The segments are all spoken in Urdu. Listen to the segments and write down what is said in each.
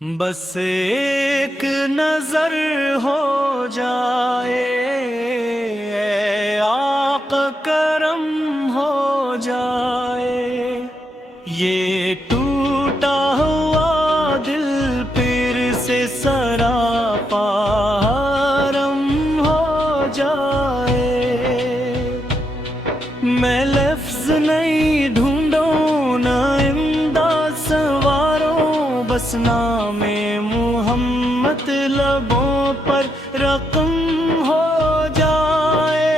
بس ایک نظر ہو جائے، اے آقا کرم ہو جائے، یہ ٹوٹا ہوا دل پھر سے سراپا حرم ہو جائے۔ میں لفظ نہیں ڈھونڈوں نہ امداد سنواروں، بس نام محمد لبوں پر رقم ہو جائے۔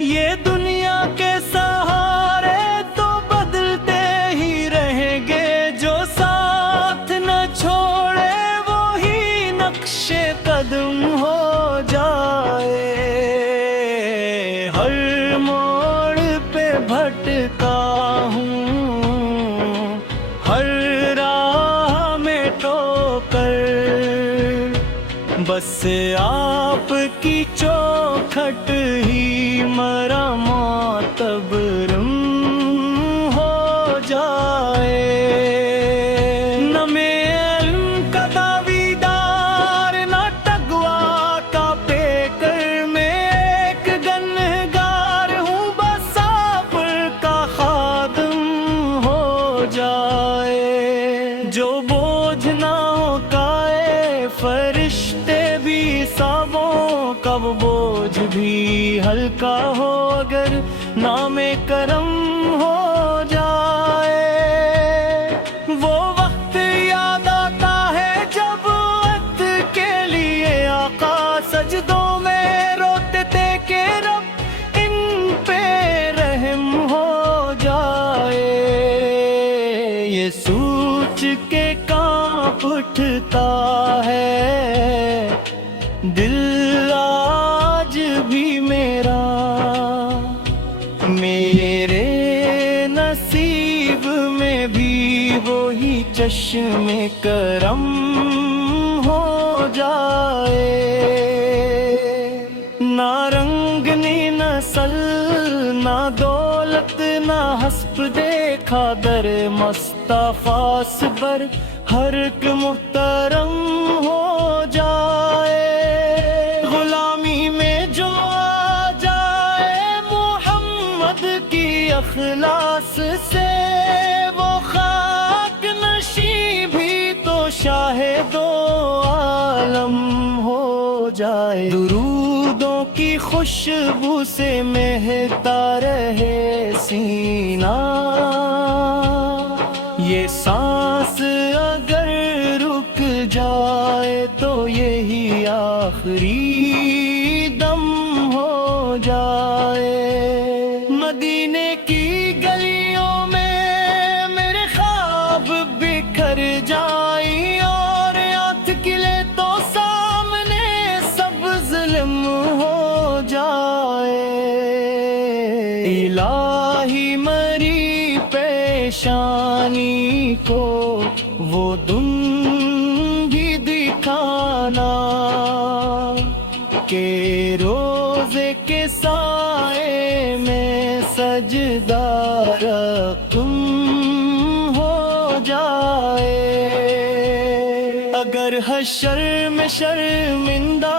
یہ دنیا کے سہارے تو بدلتے ہی رہیں گے، جو ساتھ نہ چھوڑے وہی نقش قدم ہو جائے۔ ہر موڑ پہ بھٹکا ہوں، ہر راہ میں ٹھوکر، بس آپ کی چوکھٹ ہی مرا معتبرم ہو جائے۔ نہ میں علم کا دعویدار، نہ تقویٰ کا پیکر، میں ایک گنہگار ہوں، بس آپ کا خادم ہو جائے۔ جو بوجھ نہ ہو کائے فرشتے بھی حسابوں کا، وہ بوجھ بھی ہلکا ہو اگر نام کرم ہو جائے۔ وہ وقت یاد آتا ہے جب وقت کے لیے آقا سجدوں میں روتے تھے کہ رب ان پہ رحم ہو جائے۔ یہ سوچ کے کانپ اٹھتا ہے دل آج بھی میرا، میرے نصیب میں بھی وہی چشم کرم ہو جائے۔ نہ رنگ نی نسل، نہ دولت، نہ حسب دیکھا در مصطفیٰ صبر، ہر ایک محترم ہو جائے۔ غلامی میں جو آ جائے محمد کی اخلاص سے، وہ خاک نشیں بھی تو شاہد و عالم ہو جائے۔ درودوں کی خوشبو سے مہکتا رہے سینہ، یہ سانس اگر رک جائے تو یہی آخری دم ہو جائے۔ مدینے کی گلیوں میں میرے خواب بکھر جائیں، اور ہاتھ کھلے تو سامنے سب ظلم ہو جائے۔ الہی مری پیشانی کو وہ دن بھی دکھانا، کہ روزے کے سائے میں سجدہ رقم ہو جائے۔ اگر حشر میں شرمندہ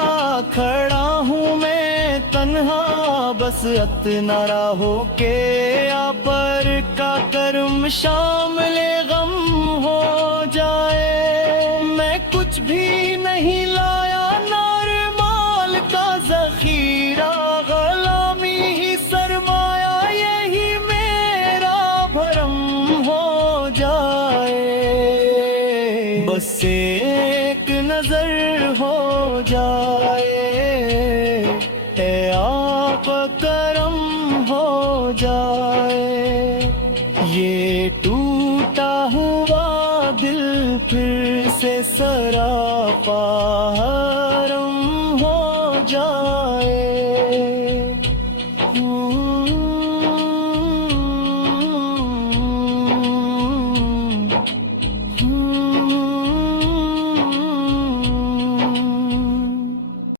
کھڑا ہوں میں تنہا، بس اتنا راہو کہ آپ پر کا کرم شامل غم ہو جائے۔ میں کچھ بھی نہیں لایا نار مال کا ذخیرہ، غلامی ہی سرمایہ یہی میرا بھرم ہو جائے۔ بس ایک نظر ہو جائے، اے آپ کرم ہو جائے، یہ